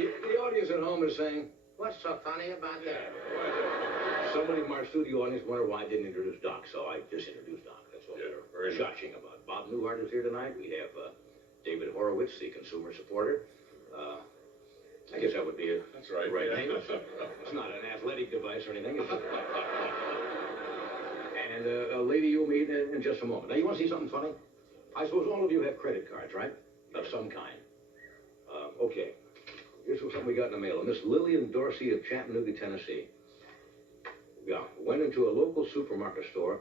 The audience at home is saying, what's so funny about that? Somebody from our studio audience wondered why I didn't introduce Doc, so I just introduced Doc. That's all we're gushing about. Bob Newhart is here tonight. We have David Horowitz, the consumer supporter. I guess that would be a That's right. Right name. It's not an athletic device or anything. And a lady you'll meet in just a moment. Now, you want to see something funny? I suppose all of you have credit cards, right? Of some kind. Okay. Here's something we got in the mail. Miss Lillian Dorsey of Chattanooga, Tennessee. Yeah, went into a local supermarket store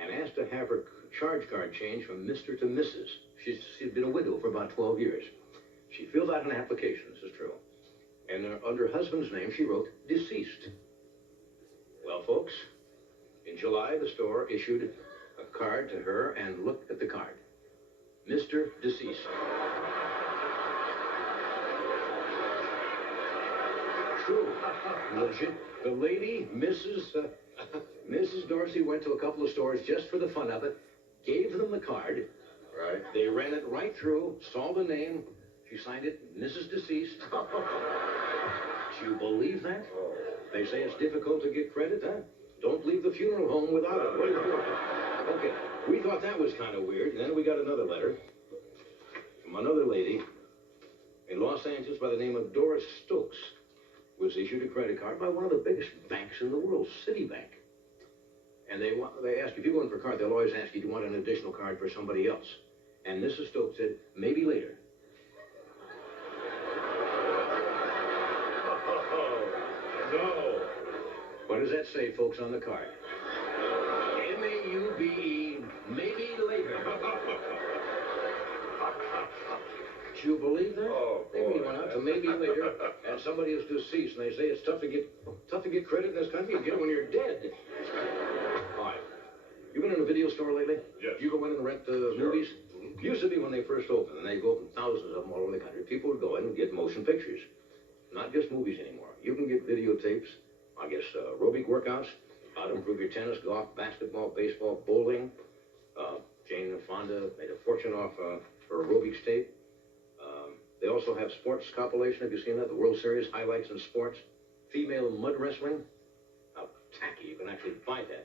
and asked to have her charge card changed from Mr. to Mrs. She'd been a widow for about 12 years. She filled out an application, this is true. And under her husband's name, she wrote, deceased. Well, folks, in July, the store issued a card to her and looked at the card. Mr. Deceased. True. Legit. The lady, Mrs. Dorsey, went to a couple of stores just for the fun of it, gave them the card. Right. They ran it right through, saw the name. She signed it, Mrs. Deceased. Do you believe that? Oh. They say it's difficult to get credit, huh? Don't leave the funeral home without it. What do you do? Okay, we thought that was kind of weird. And then we got another letter from another lady in Los Angeles by the name of Doris Stokes. Was issued a credit card by one of the biggest banks in the world, Citibank. And they ask, if you go in for a card, they'll always ask you, do you want an additional card for somebody else? And Mrs. Stokes said, maybe later. No. What does that say, folks, on the card? M-A-U-B-E, maybe later. Do you believe that? Oh, they really went out to maybe later, and somebody is deceased, and they say it's tough to get credit in this country. You get it when you're dead. All right. You been in a video store lately? Yes. You go in and rent movies? Mm-hmm. Used to be when they first opened, and they go open thousands of them all over the country. People would go in and get motion pictures. Not just movies anymore. You can get videotapes, I guess, aerobic workouts, how to improve your tennis, golf, basketball, baseball, bowling. Jane Fonda made a fortune off her aerobics tape. They also have sports compilation. Have you seen that? The World Series highlights in sports. Female mud wrestling. How tacky. You can actually buy that.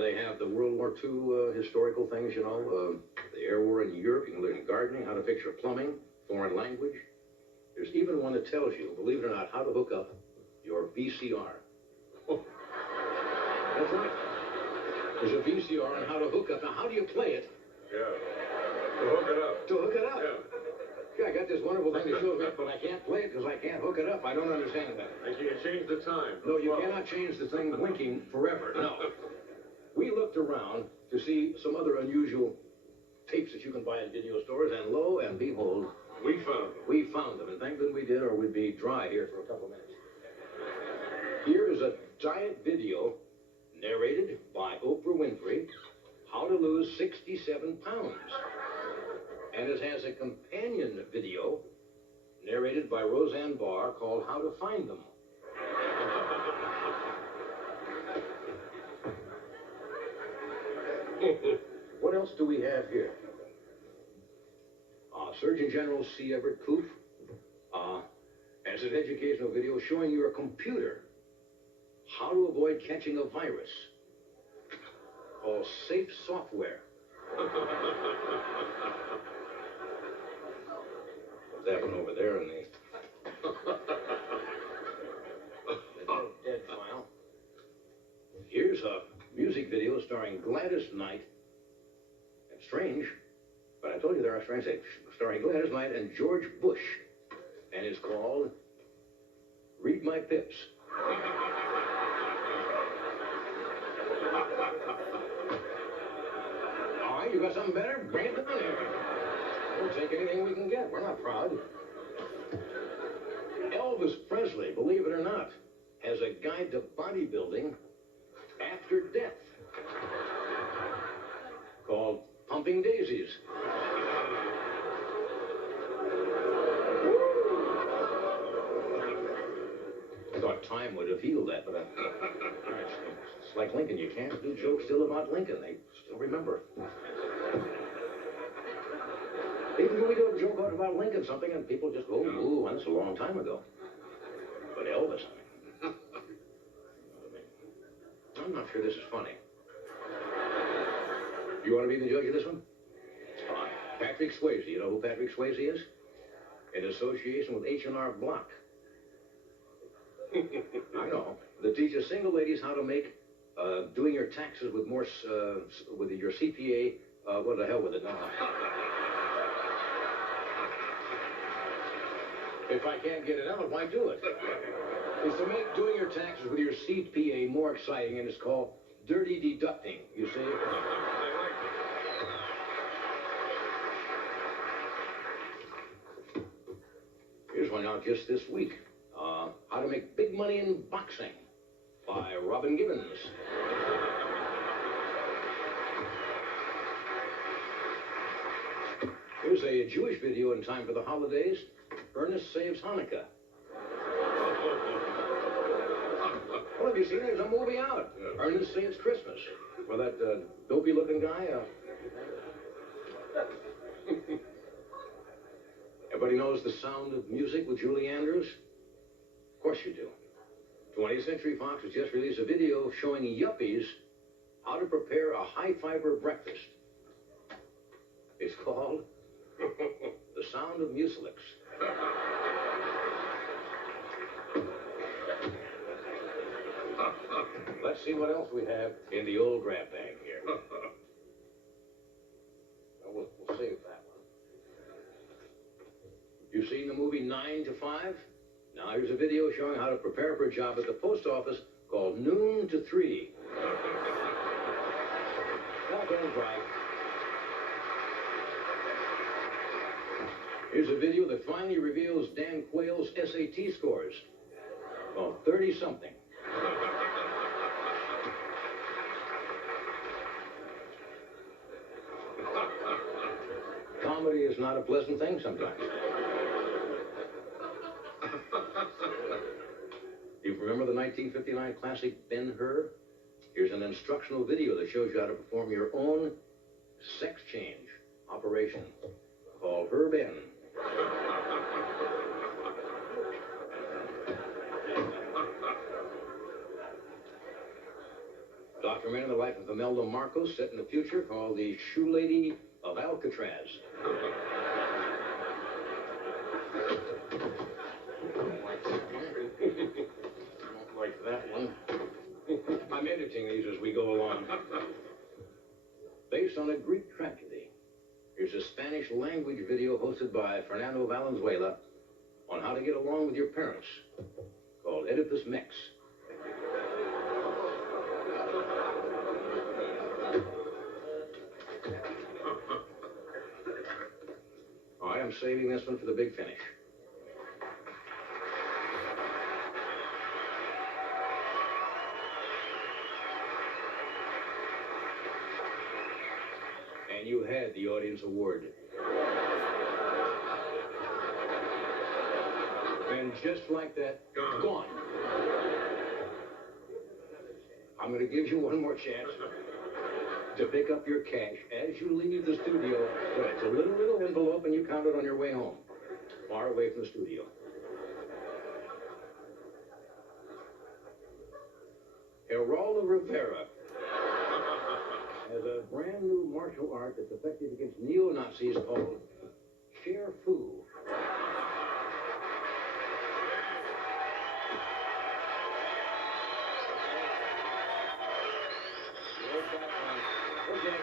They have the World War II historical things, you know. The air war in Europe. You can learn gardening, how to fix your plumbing, foreign language. There's even one that tells you, believe it or not, how to hook up your VCR. That's right. There's a VCR on how to hook up. Now, how do you play it? Yeah. To hook it up. To hook it up? Yeah. I got this wonderful thing that shows me, but I can't play it because I can't hook it up. I don't understand that. And you can change the time. No, you cannot change the thing blinking forever. No. We looked around to see some other unusual tapes that you can buy in video stores, and lo and behold, we found them. We found them, and thank goodness we did, or we'd be dry here for a couple of minutes. Here is a giant video narrated by Oprah Winfrey, how to lose 67 pounds. And it has a companion video narrated by Roseanne Barr called How to Find Them. What else do we have here? Surgeon General C. Everett Koop has an educational video showing your computer how to avoid catching a virus called Safe Software. What's happening over there in the dead file? Here's a music video starring Gladys Knight. It's strange, but I told you there are strange things. Starring Gladys Knight and George Bush. And it's called Read My Pips. All right, you got something better? Bring it down here. We'll take anything we can get. We're not proud. Elvis Presley, believe it or not, has a guide to bodybuilding after death called Pumping Daisies. I thought time would have healed that, but it's like Lincoln. You can't do jokes still about Lincoln. They still remember. Even when we do a joke about Lincoln something, and people just go, ooh, that's a long time ago. But Elvis, I mean. I'm not sure this is funny. You want to be the judge of this one? Fine. Patrick Swayze. You know who Patrick Swayze is? In association with H&R Block. I know. That teaches single ladies how to make doing your taxes with more, with your CPA, what the hell with it now? If I can't get it out, why do it? It's to make doing your taxes with your CPA more exciting, and it's called dirty deducting, you see? Here's one out just this week. How to Make Big Money in Boxing by Robin Gibbons. Here's a Jewish video in time for the holidays. Ernest Saves Hanukkah. Well, have you seen there's a movie out? Yeah. Ernest Saves Christmas. Well, that dopey-looking guy, Everybody knows The Sound of Music with Julie Andrews? Of course you do. 20th Century Fox has just released a video showing yuppies how to prepare a high-fiber breakfast. It's called The Sound of Mucilix. Let's see what else we have in the old grab bag here. We'll save that one. You've seen the movie 9 to 5? Now here's a video showing how to prepare for a job at the post office called Noon to 3. That goes right. Here's a video that finally reveals Dan Quayle's SAT scores. Well, 30-something. Comedy is not a pleasant thing sometimes. You remember the 1959 classic Ben-Hur? Here's an instructional video that shows you how to perform your own sex change operation called Her-Ben. Documenting the life of Imelda Marcos, set in the future, called The Shoe Lady of Alcatraz. Don't like that one. I'm editing these as we go along. Based on a Greek tragedy, here's a Spanish language video hosted by Fernando Valenzuela on how to get along with your parents, called Oedipus Mex. All right, I'm saving this one for the big finish. And you had the audience award. And just like that, gone. I'm going to give you one more chance to pick up your cash as you leave the studio. It's a little envelope, and you count it on your way home, far away from the studio. Geraldo Rivera has a brand new martial art that's effective against neo-Nazis called Share Fu. Okay.